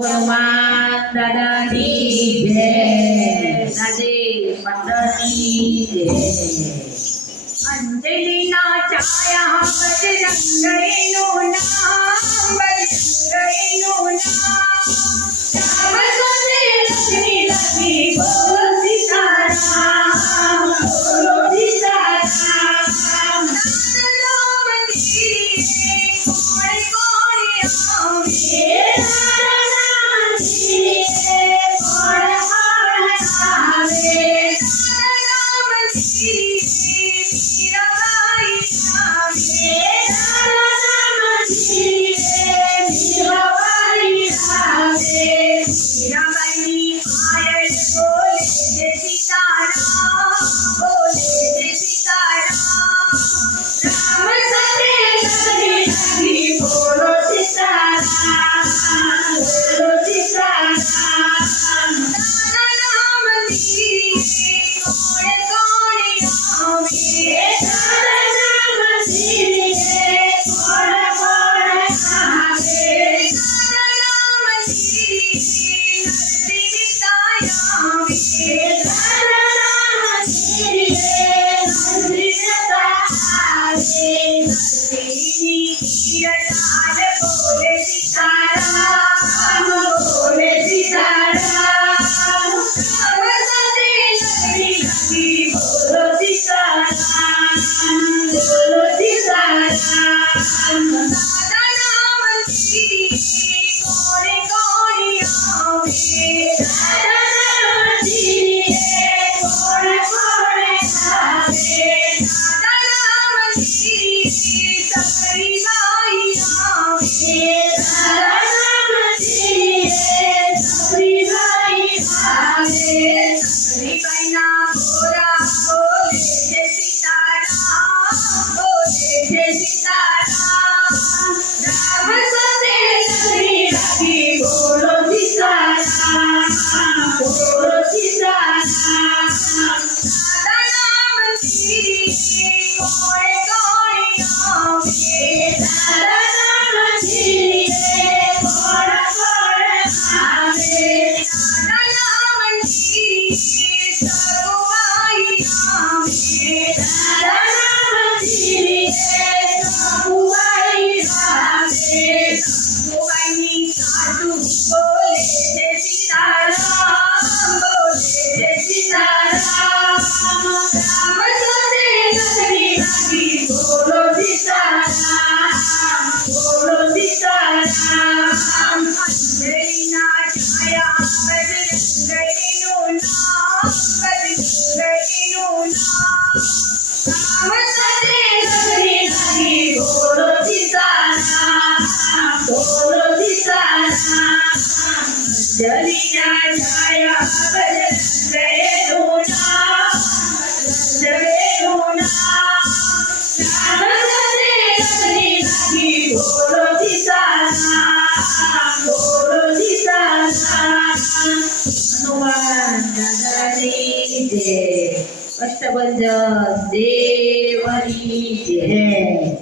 હનુમાન દાદાની જય, રાધે મંડળની જય. અંજલિના છાયા બજરંગીનું નામ, બજરંગીનું નામ. શ્યામ સુંદર લક્ષ્મી લક્ષ્મી બોલો સીતારામ, બોલો સીતારામ. રામ મંદિરે કોણ કોણ આવે, રામ મંદિરે કોણ કોણ આવે. રામ મંદિરે મીરાબાઈ આવે, રામ મંદિરે મીરાબાઈ આવે. મીરાબાઈની પાયલ બોલે છે સીતારામ, બોલે છે સીતારામ. રામ સાથે લગની લગી બોલો સીતારામ, બોલો સીતારામ. દાદાના મંદિરે કોણ કોણ આવે, દાદાના મંદિરે કોણ કોણ આવે. દાદાના મંદિરે નરસિંહ આવે, દાદાના મંદિરે નરસિંહ આવે. નરસિંહની કીર્તન બોલે સીતારામ, બોલે સીતારામ. રામ સાથે લગની લગી બોલો સીતારામ, બોલો સીતારામ. દાદાના મંદિરે કોણ કોણ આવે, દાદાના મંદિરે કોણ કોણ આવે. દાદાના મંદિરે સબરીબાઈ આવે, દાદાના મંદિરે સબરીબાઈ આવે. સબરીબાઈના ઘોડા બોલે છે સીતારામ, બોલે છે સીતારામ. રામ સાથે લગની લગી બોલો સીતારામ, બોલો સીતારામ. દાદાના મંદિરે કોણ કોણ આવે, દાદાના મંદિરે કોણ કોણ આવે. દાદાના મંદિરે સગુબાઈ આવે, દાદાના મંદિરે સગુબાઈ આવે. સગુબાઈની સાસુ બોલે છે સીતારામ, બોલે છે સીતારામ. રામ સાથે લગની લગી બોલો સીતારામ, બોલો સીતારામ. અંજલિના છાયા બજરંગીનું નામ, બજરંગીનું નામ. રામ સાથે લગની લગી બોલો સીતારામ, બોલો સીતારામ. અંજલિના છાયા બજરંગીનું નામ, બજરંગીનું નામ. રામ સાથે લગની લગી બોલો સીતારામ, બોલો સીતારામ. હનુમાન દાદાની જય, કષ્ટભંજન દેવની જય.